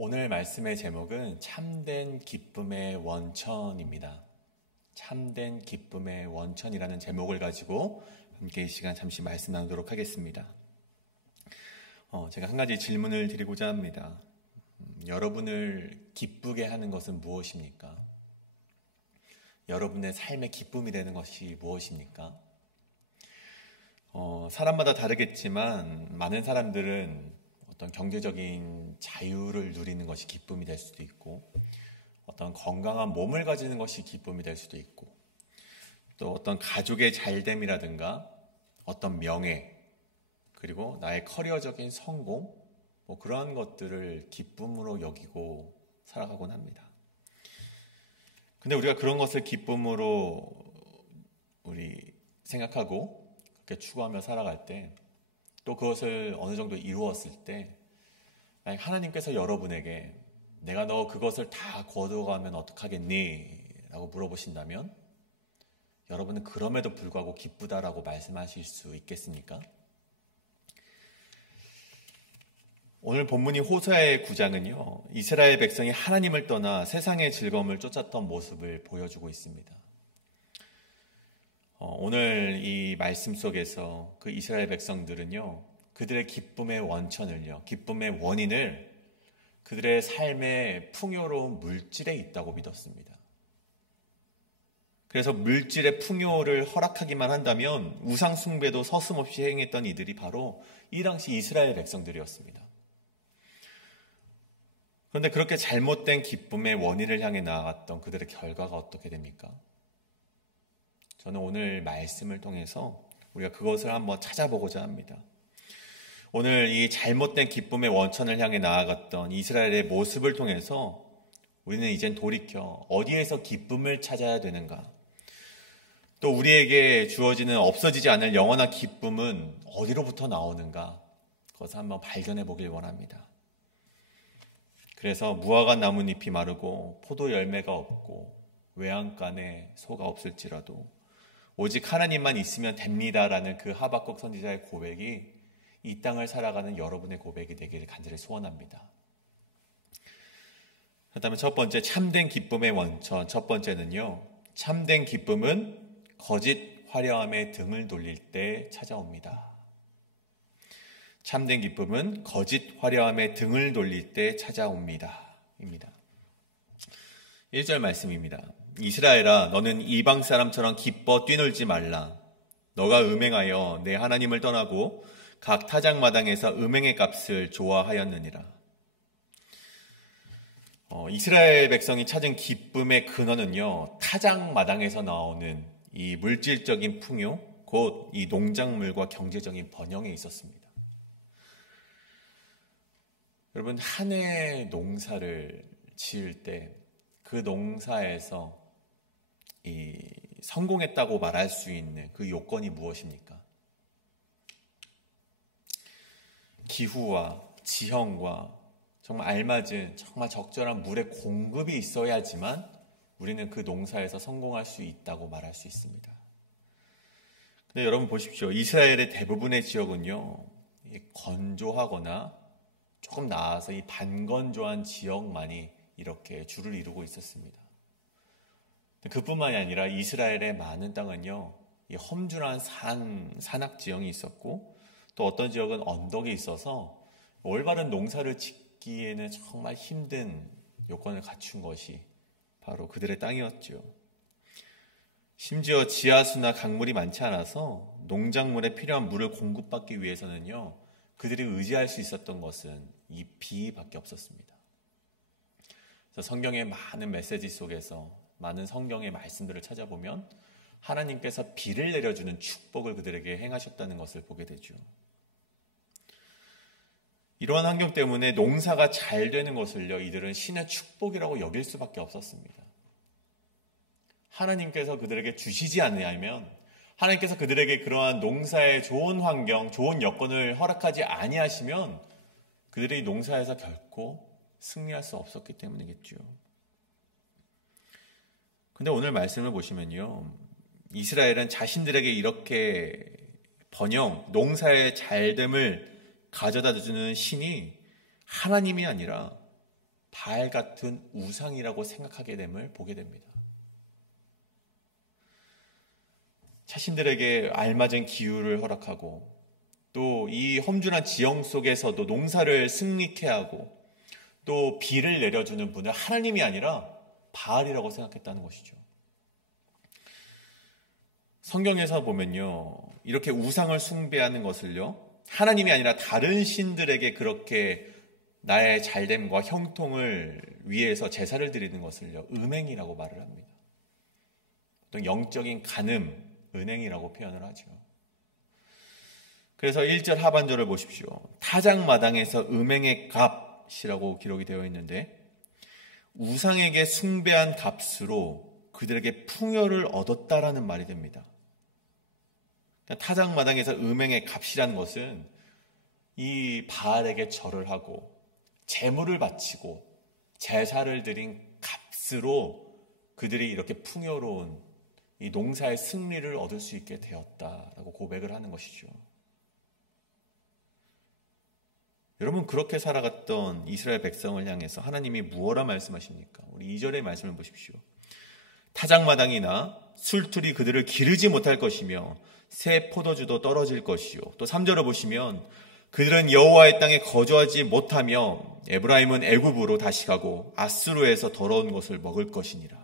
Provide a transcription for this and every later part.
오늘 말씀의 제목은 참된 기쁨의 원천입니다. 참된 기쁨의 원천이라는 제목을 가지고 함께 이 시간 잠시 말씀 나누도록 하겠습니다. 제가 한 가지 질문을 드리고자 합니다. 여러분을 기쁘게 하는 것은 무엇입니까? 여러분의 삶의 기쁨이 되는 것이 무엇입니까? 사람마다 다르겠지만 많은 사람들은 어떤 경제적인 자유를 누리는 것이 기쁨이 될 수도 있고, 어떤 건강한 몸을 가지는 것이 기쁨이 될 수도 있고, 또 어떤 가족의 잘됨이라든가 어떤 명예, 그리고 나의 커리어적인 성공, 그러한 것들을 기쁨으로 여기고 살아가곤 합니다. 근데 우리가 그런 것을 기쁨으로 우리 생각하고 그렇게 추구하며 살아갈 때, 또 그것을 어느 정도 이루었을 때 만약 하나님께서 여러분에게 내가 너 그것을 다 거둬가면 어떡하겠니? 라고 물어보신다면 여러분은 그럼에도 불구하고 기쁘다라고 말씀하실 수 있겠습니까? 오늘 본문이 호세아 9장은요, 이스라엘 백성이 하나님을 떠나 세상의 즐거움을 쫓았던 모습을 보여주고 있습니다. 오늘 이 말씀 속에서 그 이스라엘 백성들은요, 그들의 기쁨의 원천을요, 기쁨의 원인을 그들의 삶의 풍요로운 물질에 있다고 믿었습니다. 그래서 물질의 풍요를 허락하기만 한다면 우상 숭배도 서슴없이 행했던 이들이 바로 이 당시 이스라엘 백성들이었습니다. 그런데 그렇게 잘못된 기쁨의 원인을 향해 나아갔던 그들의 결과가 어떻게 됩니까? 저는 오늘 말씀을 통해서 우리가 그것을 한번 찾아보고자 합니다. 오늘 이 잘못된 기쁨의 원천을 향해 나아갔던 이스라엘의 모습을 통해서 우리는 이젠 돌이켜 어디에서 기쁨을 찾아야 되는가? 또 우리에게 주어지는 없어지지 않을 영원한 기쁨은 어디로부터 나오는가? 그것을 한번 발견해 보길 원합니다. 그래서 무화과 나뭇잎이 마르고 포도 열매가 없고 외양간에 소가 없을지라도 오직 하나님만 있으면 됩니다라는 그 하박국 선지자의 고백이 이 땅을 살아가는 여러분의 고백이 되기를 간절히 소원합니다. 그다음에 첫 번째, 참된 기쁨의 원천. 첫 번째는요, 참된 기쁨은 거짓 화려함에 등을 돌릴 때 찾아옵니다. 참된 기쁨은 거짓 화려함에 등을 돌릴 때 찾아옵니다. 입니다. 1절 말씀입니다. 이스라엘아, 너는 이방 사람처럼 기뻐 뛰놀지 말라. 너가 음행하여 내 하나님을 떠나고 각 타작마당에서 음행의 값을 좋아하였느니라. 이스라엘 백성이 찾은 기쁨의 근원은요, 타작마당에서 나오는 이 물질적인 풍요, 곧 이 농작물과 경제적인 번영에 있었습니다. 여러분, 한 해 농사를 지을 때 그 농사에서 성공했다고 말할 수 있는 그 요건이 무엇입니까? 기후와 지형과 정말 알맞은, 정말 적절한 물의 공급이 있어야지만 우리는 그 농사에서 성공할 수 있다고 말할 수 있습니다. 근데 여러분 보십시오. 이스라엘의 대부분의 지역은요, 건조하거나 조금 나아서 이 반건조한 지역만이 이렇게 주를 이루고 있었습니다. 그뿐만이 아니라 이스라엘의 많은 땅은요, 이 험준한 산악 지형이 있었고, 또 어떤 지역은 언덕이 있어서 올바른 농사를 짓기에는 정말 힘든 요건을 갖춘 것이 바로 그들의 땅이었죠. 심지어 지하수나 강물이 많지 않아서 농작물에 필요한 물을 공급받기 위해서는요, 그들이 의지할 수 있었던 것은 이 비밖에 없었습니다. 그래서 성경의 많은 메시지 속에서 많은 성경의 말씀들을 찾아보면 하나님께서 비를 내려주는 축복을 그들에게 행하셨다는 것을 보게 되죠. 이러한 환경 때문에 농사가 잘 되는 것을요, 이들은 신의 축복이라고 여길 수밖에 없었습니다. 하나님께서 그들에게 주시지 않으면, 하나님께서 그들에게 그러한 농사의 좋은 환경, 좋은 여건을 허락하지 아니하시면 그들이 농사에서 결코 승리할 수 없었기 때문이겠죠. 근데 오늘 말씀을 보시면요, 이스라엘은 자신들에게 이렇게 번영, 농사의 잘됨을 가져다 주는 신이 하나님이 아니라 바알 같은 우상이라고 생각하게 됨을 보게 됩니다. 자신들에게 알맞은 기후를 허락하고 또 이 험준한 지형 속에서도 농사를 승리케 하고 또 비를 내려주는 분을 하나님이 아니라 바알이라고 생각했다는 것이죠. 성경에서 보면요, 이렇게 우상을 숭배하는 것을요, 하나님이 아니라 다른 신들에게 그렇게 나의 잘됨과 형통을 위해서 제사를 드리는 것을요, 음행이라고 말을 합니다. 어떤 영적인 간음, 은행이라고 표현을 하죠. 그래서 1절 하반절을 보십시오. 타작마당에서 음행의 값이라고 기록이 되어 있는데, 우상에게 숭배한 값으로 그들에게 풍요를 얻었다라는 말이 됩니다. 타작마당에서 음행의 값이라는 것은 이 바알에게 절을 하고 제물을 바치고 제사를 드린 값으로 그들이 이렇게 풍요로운 이 농사의 승리를 얻을 수 있게 되었다라고 고백을 하는 것이죠. 여러분, 그렇게 살아갔던 이스라엘 백성을 향해서 하나님이 무엇라 말씀하십니까? 우리 2절의 말씀을 보십시오. 타작마당이나 술틀이 그들을 기르지 못할 것이며 새 포도주도 떨어질 것이요. 또 3절을 보시면 그들은 여호와의 땅에 거주하지 못하며 에브라임은 애굽으로 다시 가고 아수르에서 더러운 것을 먹을 것이니라.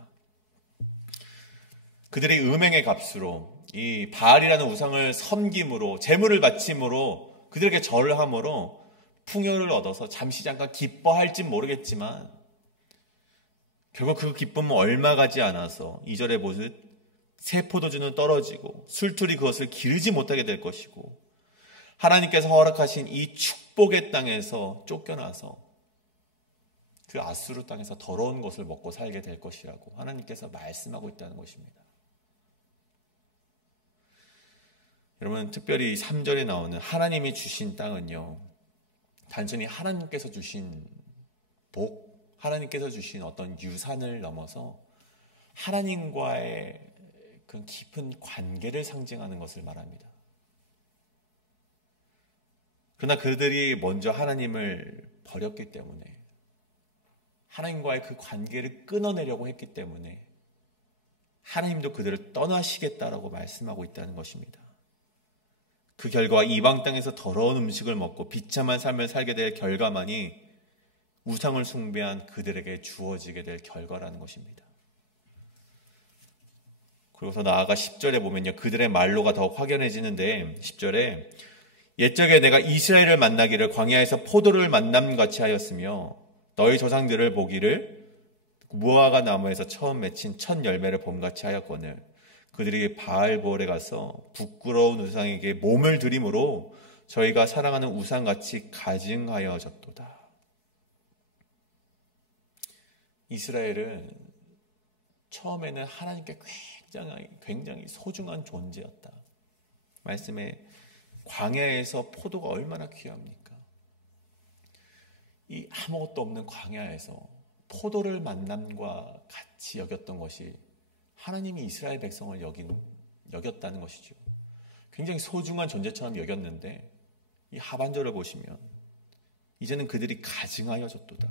그들이 음행의 값으로 이 바알이라는 우상을 섬김으로 제물을 바침으로 그들에게 절을 함으로 풍요를 얻어서 잠시 잠깐 기뻐할지 모르겠지만 결국 그 기쁨은 얼마 가지 않아서 2절에 보듯 새 포도주는 떨어지고 술틀이 그것을 기르지 못하게 될 것이고 하나님께서 허락하신 이 축복의 땅에서 쫓겨나서 그 아수르 땅에서 더러운 것을 먹고 살게 될 것이라고 하나님께서 말씀하고 있다는 것입니다. 여러분, 특별히 3절에 나오는 하나님이 주신 땅은요, 단순히 하나님께서 주신 복, 하나님께서 주신 어떤 유산을 넘어서 하나님과의 그 깊은 관계를 상징하는 것을 말합니다. 그러나 그들이 먼저 하나님을 버렸기 때문에, 하나님과의 그 관계를 끊어내려고 했기 때문에 하나님도 그들을 떠나시겠다라고 말씀하고 있다는 것입니다. 그 결과 이방 땅에서 더러운 음식을 먹고 비참한 삶을 살게 될 결과만이 우상을 숭배한 그들에게 주어지게 될 결과라는 것입니다. 그리고 더 나아가 10절에 보면요, 그들의 말로가 더 확연해지는데 10절에 옛적에 내가 이스라엘을 만나기를 광야에서 포도를 만남같이 하였으며 너희 조상들을 보기를 무화과 나무에서 처음 맺힌 첫 열매를 봄같이 하였거늘 그들이 바알볼에 가서 부끄러운 우상에게 몸을 들이므로 저희가 사랑하는 우상같이 가증하여졌도다. 이스라엘은 처음에는 하나님께 굉장히 소중한 존재였다. 말씀에 광야에서 포도가 얼마나 귀합니까? 이 아무것도 없는 광야에서 포도를 만남과 같이 여겼던 것이 하나님이 이스라엘 백성을 여겼다는 것이죠. 굉장히 소중한 존재처럼 여겼는데 이 하반절을 보시면 이제는 그들이 가증하여졌도다.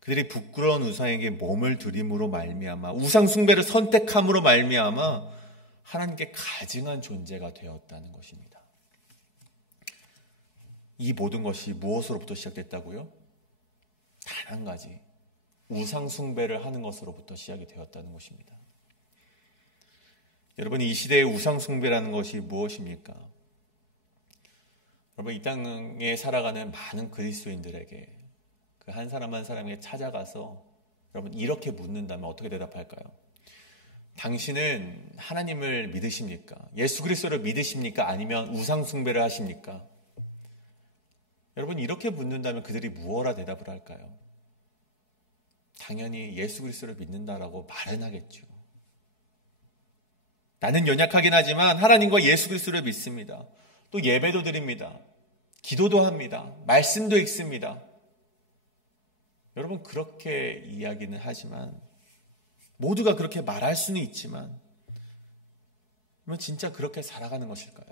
그들이 부끄러운 우상에게 몸을 들임으로 말미암아 우상 숭배를 선택함으로 말미암아 하나님께 가증한 존재가 되었다는 것입니다. 이 모든 것이 무엇으로부터 시작됐다고요? 단 한 가지, 우상 숭배를 하는 것으로부터 시작이 되었다는 것입니다. 여러분, 이 시대의 우상 숭배라는 것이 무엇입니까? 여러분, 이 땅에 살아가는 많은 그리스도인들에게 그 한 사람 한 사람에게 찾아가서 여러분 이렇게 묻는다면 어떻게 대답할까요? 당신은 하나님을 믿으십니까? 예수 그리스도를 믿으십니까? 아니면 우상 숭배를 하십니까? 여러분, 이렇게 묻는다면 그들이 무엇라 대답을 할까요? 당연히 예수 그리스도를 믿는다라고 말은 하겠죠. 나는 연약하긴 하지만 하나님과 예수 그리스도를 믿습니다. 또 예배도 드립니다. 기도도 합니다. 말씀도 읽습니다. 여러분, 그렇게 이야기는 하지만, 모두가 그렇게 말할 수는 있지만, 그러면 진짜 그렇게 살아가는 것일까요?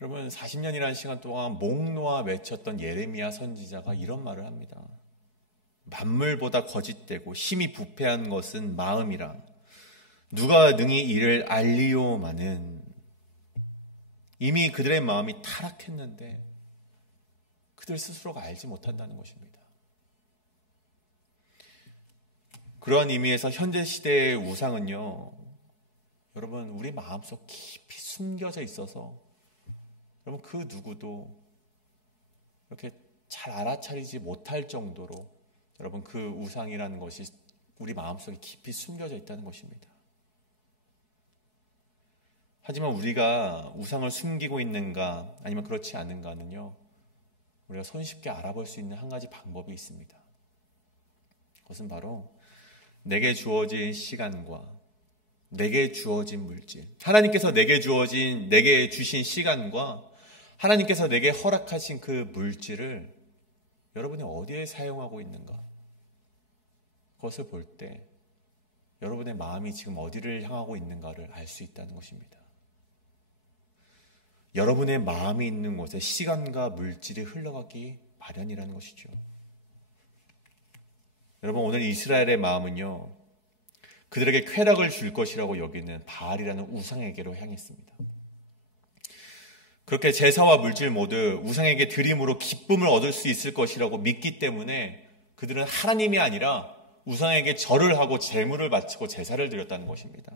여러분 40년이라는 시간 동안 목 놓아 외쳤던 예레미야 선지자가 이런 말을 합니다. 만물보다 거짓되고 힘이 부패한 것은 마음이라 누가 능히 이를 알리오마는. 이미 그들의 마음이 타락했는데 그들 스스로가 알지 못한다는 것입니다. 그런 의미에서 현재 시대의 우상은요, 여러분 우리 마음속 깊이 숨겨져 있어서 여러분 그 누구도 이렇게 잘 알아차리지 못할 정도로 여러분 그 우상이라는 것이 우리 마음속에 깊이 숨겨져 있다는 것입니다. 하지만 우리가 우상을 숨기고 있는가 아니면 그렇지 않은가는요, 우리가 손쉽게 알아볼 수 있는 한 가지 방법이 있습니다. 그것은 바로 내게 주어진 시간과 내게 주어진 물질, 하나님께서 내게 주신 시간과 하나님께서 내게 허락하신 그 물질을 여러분이 어디에 사용하고 있는가, 그것을 볼 때 여러분의 마음이 지금 어디를 향하고 있는가를 알 수 있다는 것입니다. 여러분의 마음이 있는 곳에 시간과 물질이 흘러가기 마련이라는 것이죠. 여러분 오늘 이스라엘의 마음은요, 그들에게 쾌락을 줄 것이라고 여기는 바알이라는 우상에게로 향했습니다. 그렇게 제사와 물질 모두 우상에게 드림으로 기쁨을 얻을 수 있을 것이라고 믿기 때문에 그들은 하나님이 아니라 우상에게 절을 하고 제물을 바치고 제사를 드렸다는 것입니다.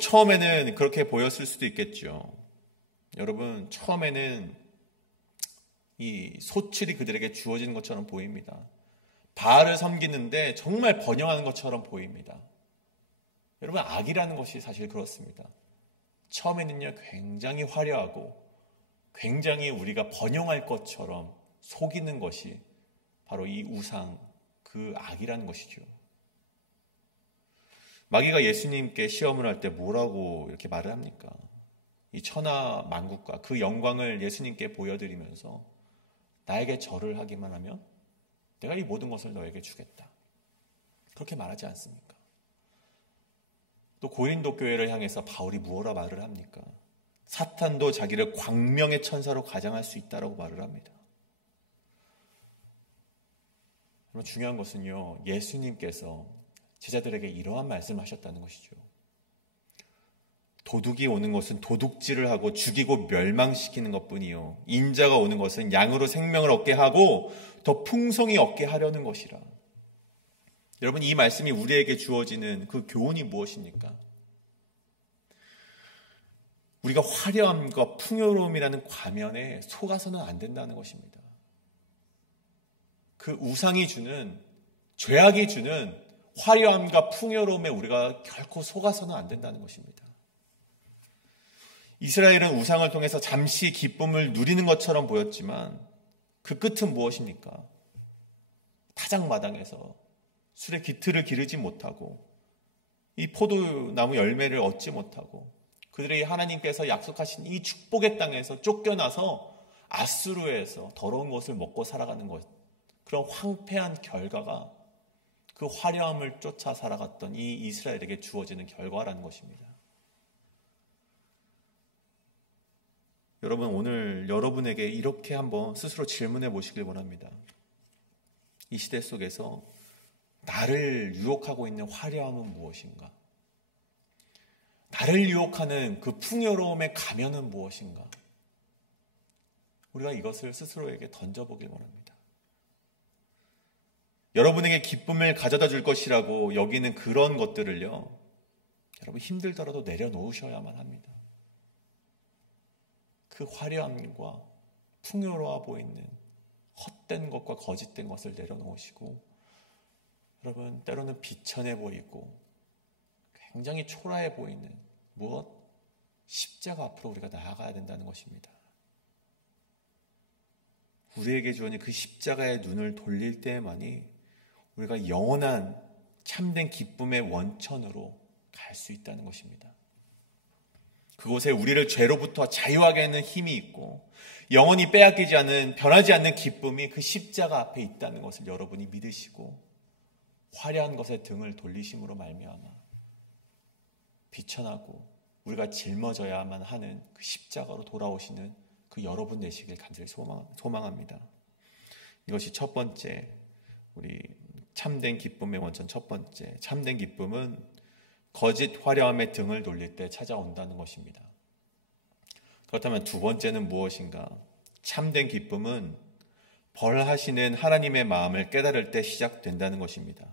처음에는 그렇게 보였을 수도 있겠죠. 여러분 처음에는 이 소출이 그들에게 주어지는 것처럼 보입니다. 바알을 섬기는데 정말 번영하는 것처럼 보입니다. 여러분 악이라는 것이 사실 그렇습니다. 처음에는요 굉장히 화려하고 굉장히 우리가 번영할 것처럼 속이는 것이 바로 이 우상, 그 악이라는 것이죠. 마귀가 예수님께 시험을 할 때 뭐라고 이렇게 말을 합니까? 이 천하 만국과 그 영광을 예수님께 보여드리면서 나에게 절을 하기만 하면 내가 이 모든 것을 너에게 주겠다, 그렇게 말하지 않습니까? 또 고린도 교회를 향해서 바울이 무엇라 말을 합니까? 사탄도 자기를 광명의 천사로 가장할 수 있다라고 말을 합니다. 그러면 중요한 것은요, 예수님께서 제자들에게 이러한 말씀을 하셨다는 것이죠. 도둑이 오는 것은 도둑질을 하고 죽이고 멸망시키는 것뿐이요, 인자가 오는 것은 양으로 생명을 얻게 하고 더 풍성히 얻게 하려는 것이라. 여러분 이 말씀이 우리에게 주어지는 그 교훈이 무엇입니까? 우리가 화려함과 풍요로움이라는 과면에 속아서는 안 된다는 것입니다. 그 우상이 주는, 죄악이 주는 화려함과 풍요로움에 우리가 결코 속아서는 안 된다는 것입니다. 이스라엘은 우상을 통해서 잠시 기쁨을 누리는 것처럼 보였지만 그 끝은 무엇입니까? 타작마당에서 술에 기틀을 기르지 못하고 이 포도나무 열매를 얻지 못하고 그들에게 하나님께서 약속하신 이 축복의 땅에서 쫓겨나서 아수르에서 더러운 것을 먹고 살아가는 것, 그런 황폐한 결과가 그 화려함을 쫓아 살아갔던 이 이스라엘에게 주어지는 결과라는 것입니다. 여러분 오늘 여러분에게 이렇게 한번 스스로 질문해 보시길 원합니다. 이 시대 속에서 나를 유혹하고 있는 화려함은 무엇인가? 나를 유혹하는 그 풍요로움의 가면은 무엇인가? 우리가 이것을 스스로에게 던져보길 원합니다. 여러분에게 기쁨을 가져다 줄 것이라고 여기는 그런 것들을요, 여러분 힘들더라도 내려놓으셔야만 합니다. 그 화려함과 풍요로워 보이는 헛된 것과 거짓된 것을 내려놓으시고, 여러분 때로는 비천해 보이고 굉장히 초라해 보이는 무엇? 십자가 앞으로 우리가 나아가야 된다는 것입니다. 우리에게 주어진 그 십자가의 눈을 돌릴 때만이 우리가 영원한 참된 기쁨의 원천으로 갈 수 있다는 것입니다. 그곳에 우리를 죄로부터 자유하게 하는 힘이 있고 영원히 빼앗기지 않은, 변하지 않는 기쁨이 그 십자가 앞에 있다는 것을 여러분이 믿으시고 화려한 것에 등을 돌리심으로 말미암아 비천하고 우리가 짊어져야만 하는 그 십자가로 돌아오시는 그 여러분 되시길 간절히 소망합니다. 이것이 첫 번째, 우리 참된 기쁨의 원천 첫 번째, 참된 기쁨은 거짓 화려함의 등을 돌릴 때 찾아온다는 것입니다. 그렇다면 두 번째는 무엇인가? 참된 기쁨은 벌하시는 하나님의 마음을 깨달을 때 시작된다는 것입니다.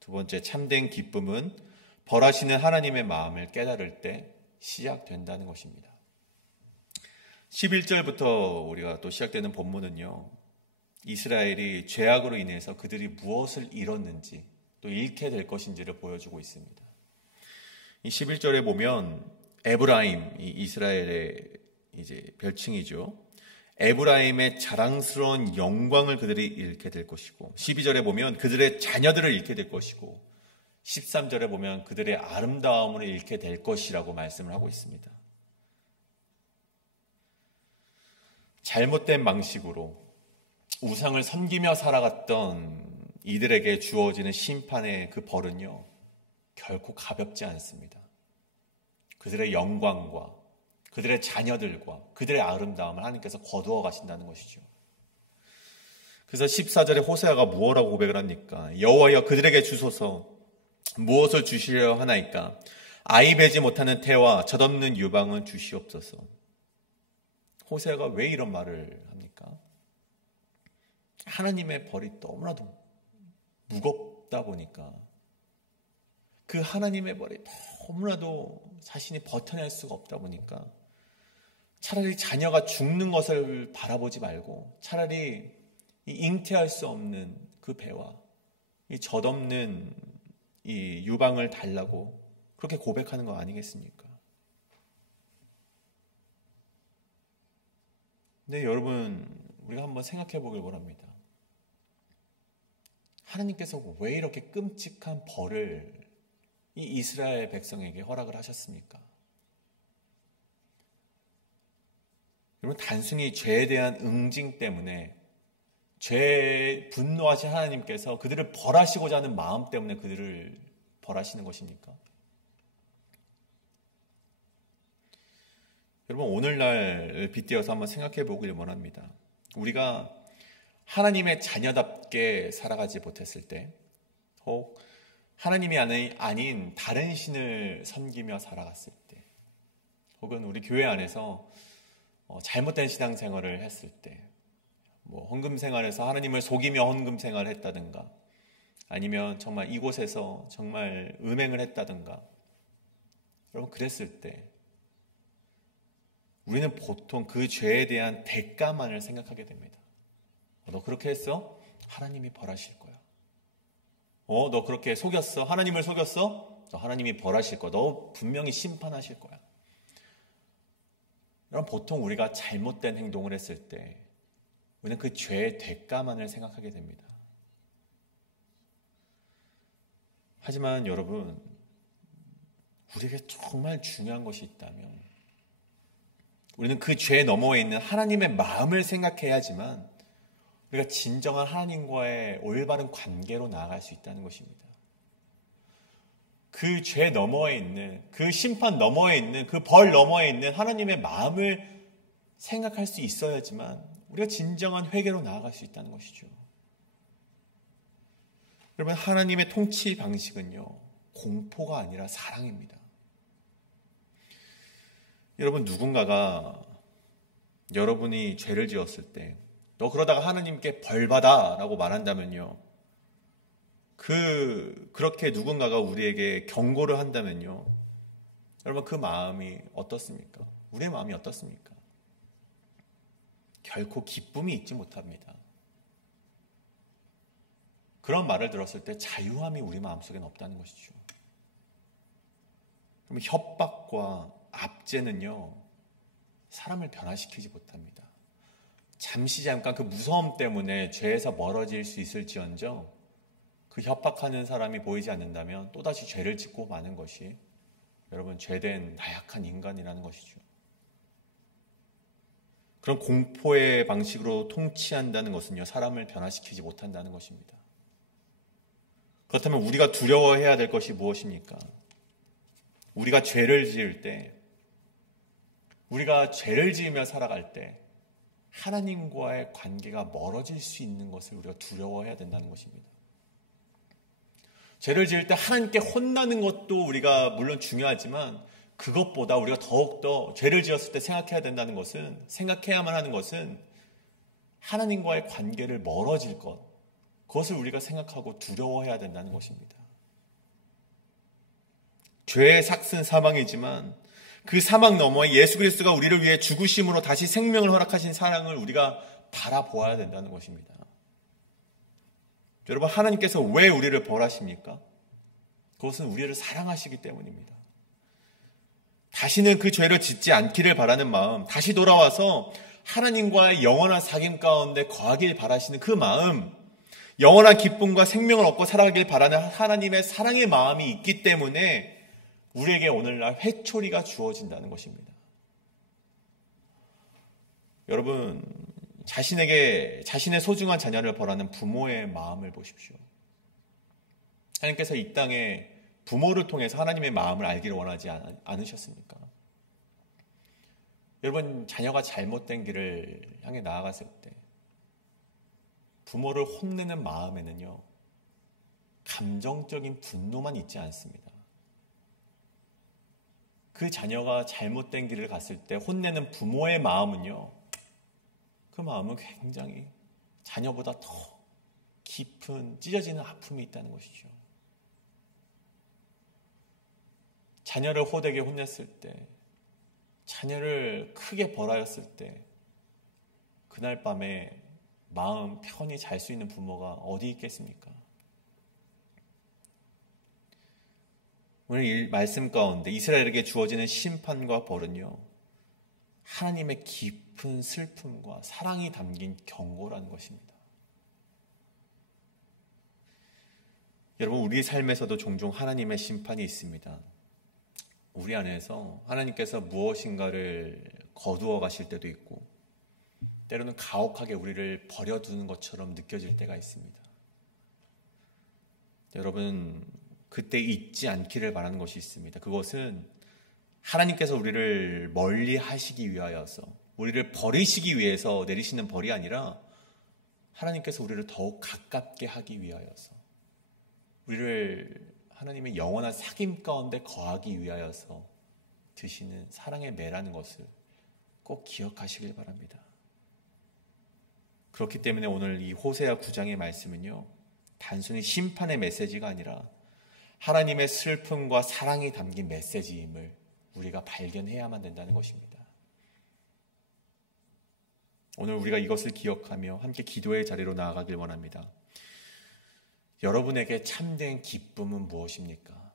두 번째, 참된 기쁨은 벌하시는 하나님의 마음을 깨달을 때 시작된다는 것입니다. 11절부터 우리가 또 시작되는 본문은요, 이스라엘이 죄악으로 인해서 그들이 무엇을 잃었는지 또 잃게 될 것인지를 보여주고 있습니다. 이 11절에 보면 에브라임, 이 이스라엘의 이제 별칭이죠. 에브라임의 자랑스러운 영광을 그들이 잃게 될 것이고, 12절에 보면 그들의 자녀들을 잃게 될 것이고, 13절에 보면 그들의 아름다움을 잃게 될 것이라고 말씀을 하고 있습니다. 잘못된 방식으로 우상을 섬기며 살아갔던 이들에게 주어지는 심판의 그 벌은요, 결코 가볍지 않습니다. 그들의 영광과 그들의 자녀들과 그들의 아름다움을 하나님께서 거두어 가신다는 것이죠. 그래서 14절에 호세아가 무엇라고 고백을 합니까? 여호와여 그들에게 주소서, 무엇을 주시려 하나이까? 아이 베지 못하는 태와 젖없는 유방은 주시옵소서. 호세아가 왜 이런 말을 합니까? 하나님의 벌이 너무나도 무겁다 보니까, 그 하나님의 벌이 너무나도 자신이 버텨낼 수가 없다 보니까 차라리 자녀가 죽는 것을 바라보지 말고 차라리 이 잉태할 수 없는 그 배와 이 젖없는 이 유방을 달라고 그렇게 고백하는 거 아니겠습니까? 근데 여러분, 우리가 한번 생각해 보길 원합니다. 하나님께서 왜 이렇게 끔찍한 벌을 이 이스라엘 백성에게 허락을 하셨습니까? 여러분, 단순히 죄에 대한 응징 때문에, 죄에 분노하신 하나님께서 그들을 벌하시고자 하는 마음 때문에 그들을 벌하시는 것입니까? 여러분, 오늘날 빗대어서 한번 생각해 보길 원합니다. 우리가 하나님의 자녀답게 살아가지 못했을 때, 혹 하나님이 아닌 다른 신을 섬기며 살아갔을 때, 혹은 우리 교회 안에서 잘못된 신앙생활을 했을 때, 헌금생활에서 하나님을 속이며 헌금생활을 했다든가, 아니면 정말 이곳에서 정말 음행을 했다든가, 여러분, 그랬을 때 우리는 보통 그 죄에 대한 대가만을 생각하게 됩니다. 너 그렇게 했어? 하나님이 벌하실 거야. 너 그렇게 속였어? 하나님을 속였어? 하나님이 벌하실 거야. 너 분명히 심판하실 거야. 여러분, 보통 우리가 잘못된 행동을 했을 때 우리는 그 죄의 대가만을 생각하게 됩니다. 하지만 여러분, 우리에게 정말 중요한 것이 있다면 우리는 그 죄 너머에 있는 하나님의 마음을 생각해야지만 우리가 진정한 하나님과의 올바른 관계로 나아갈 수 있다는 것입니다. 그 죄 너머에 있는, 그 심판 너머에 있는, 그 벌 너머에 있는 하나님의 마음을 생각할 수 있어야지만 우리가 진정한 회개로 나아갈 수 있다는 것이죠. 여러분, 하나님의 통치 방식은요, 공포가 아니라 사랑입니다. 여러분, 누군가가 여러분이 죄를 지었을 때 너 그러다가 하나님께 벌 받아 라고 말한다면요, 그렇게 누군가가 우리에게 경고를 한다면요, 여러분, 그 마음이 어떻습니까? 우리의 마음이 어떻습니까? 결코 기쁨이 있지 못합니다. 그런 말을 들었을 때 자유함이 우리 마음속에는 없다는 것이죠. 그럼 협박과 압제는요, 사람을 변화시키지 못합니다. 잠시 잠깐 그 무서움 때문에 죄에서 멀어질 수 있을지언정 그 협박하는 사람이 보이지 않는다면 또다시 죄를 짓고 마는 것이 여러분, 죄된 나약한 인간이라는 것이죠. 그런 공포의 방식으로 통치한다는 것은요, 사람을 변화시키지 못한다는 것입니다. 그렇다면 우리가 두려워해야 될 것이 무엇입니까? 우리가 죄를 지을 때, 우리가 죄를 지으며 살아갈 때 하나님과의 관계가 멀어질 수 있는 것을 우리가 두려워해야 된다는 것입니다. 죄를 지을 때 하나님께 혼나는 것도 우리가 물론 중요하지만 그것보다 우리가 더욱더 죄를 지었을 때 생각해야만 하는 것은 하나님과의 관계를 멀어질 것, 그것을 우리가 생각하고 두려워해야 된다는 것입니다. 죄의 삭은 사망이지만 그 사망 너머에 예수 그리스도가 우리를 위해 죽으심으로 다시 생명을 허락하신 사랑을 우리가 바라보아야 된다는 것입니다. 여러분, 하나님께서 왜 우리를 벌하십니까? 그것은 우리를 사랑하시기 때문입니다. 다시는 그 죄를 짓지 않기를 바라는 마음, 다시 돌아와서 하나님과의 영원한 사귐 가운데 거하길 바라시는 그 마음, 영원한 기쁨과 생명을 얻고 살아가길 바라는 하나님의 사랑의 마음이 있기 때문에 우리에게 오늘날 회초리가 주어진다는 것입니다. 여러분, 자신의 소중한 자녀를 벌하는 부모의 마음을 보십시오. 하나님께서 이 땅에 부모를 통해서 하나님의 마음을 알기를 원하지 않으셨습니까? 여러분, 자녀가 잘못된 길을 향해 나아갔을 때 부모를 혼내는 마음에는요, 감정적인 분노만 있지 않습니다. 그 자녀가 잘못된 길을 갔을 때 혼내는 부모의 마음은요, 그 마음은 굉장히 자녀보다 더 깊은 찢어지는 아픔이 있다는 것이죠. 자녀를 호되게 혼냈을 때, 자녀를 크게 벌하였을 때 그날 밤에 마음 편히 잘 수 있는 부모가 어디 있겠습니까? 오늘 이 말씀 가운데 이스라엘에게 주어지는 심판과 벌은요, 하나님의 깊은 슬픔과 사랑이 담긴 경고라는 것입니다. 여러분, 우리 삶에서도 종종 하나님의 심판이 있습니다. 우리 안에서 하나님께서 무엇인가를 거두어 가실 때도 있고, 때로는 가혹하게 우리를 버려두는 것처럼 느껴질 때가 있습니다. 여러분, 그때 잊지 않기를 바라는 것이 있습니다. 그것은 하나님께서 우리를 멀리 하시기 위하여서, 우리를 버리시기 위해서 내리시는 벌이 아니라 하나님께서 우리를 더욱 가깝게 하기 위하여서, 우리를 하나님의 영원한 사귐 가운데 거하기 위하여서 드시는 사랑의 매라는 것을 꼭 기억하시길 바랍니다. 그렇기 때문에 오늘 이 호세아 9장의 말씀은요, 단순히 심판의 메시지가 아니라 하나님의 슬픔과 사랑이 담긴 메시지임을 우리가 발견해야만 된다는 것입니다. 오늘 우리가 이것을 기억하며 함께 기도의 자리로 나아가길 원합니다. 여러분에게 참된 기쁨은 무엇입니까?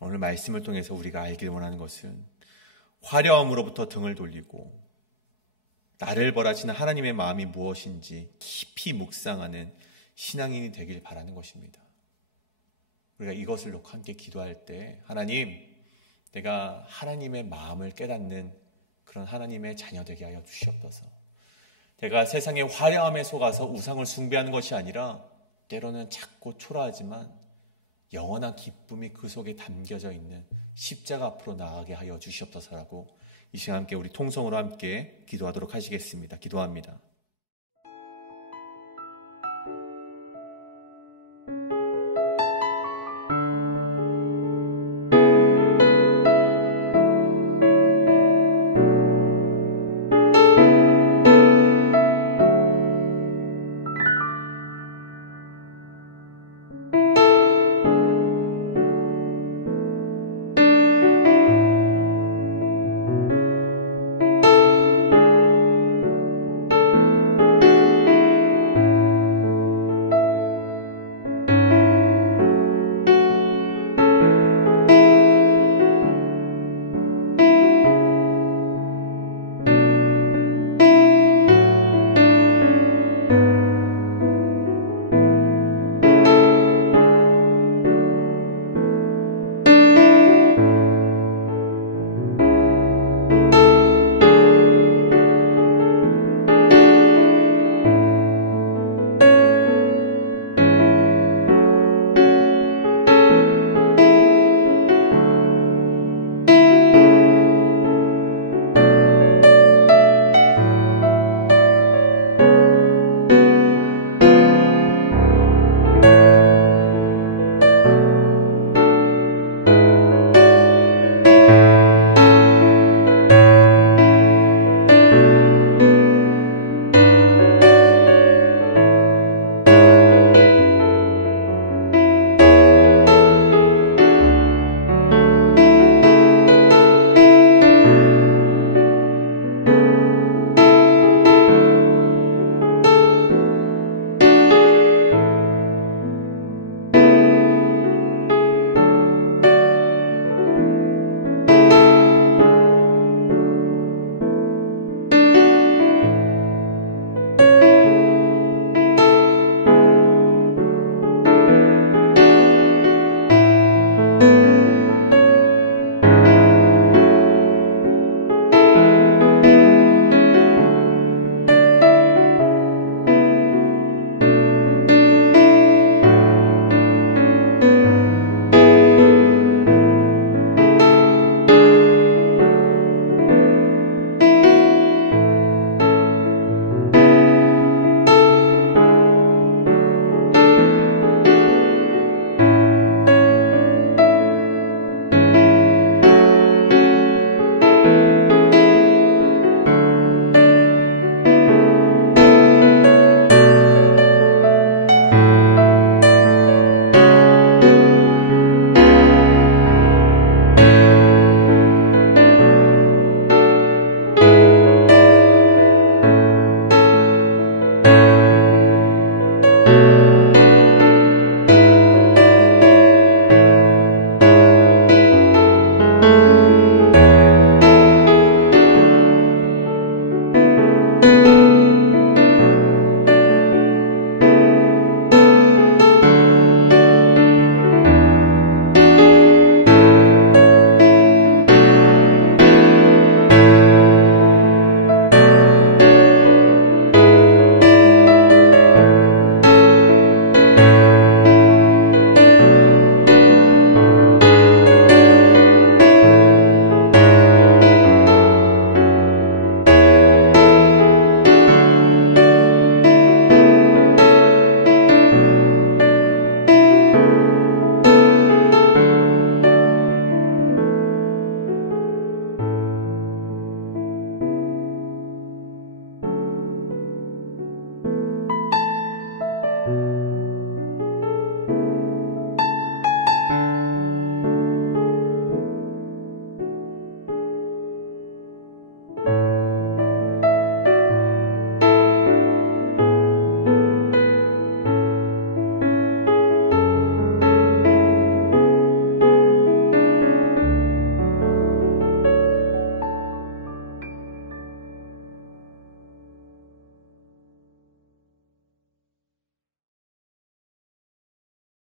오늘 말씀을 통해서 우리가 알길 원하는 것은 화려함으로부터 등을 돌리고 나를 벌하시는 하나님의 마음이 무엇인지 깊이 묵상하는 신앙인이 되길 바라는 것입니다. 우리가 이것을 놓고 함께 기도할 때, 하나님, 내가 하나님의 마음을 깨닫는 그런 하나님의 자녀 되게 하여 주시옵소서. 내가 세상의 화려함에 속아서 우상을 숭배하는 것이 아니라 때로는 작고 초라하지만 영원한 기쁨이 그 속에 담겨져 있는 십자가 앞으로 나아가게 하여 주시옵소서라고 이 시간 함께 우리 통성으로 함께 기도하도록 하시겠습니다. 기도합니다.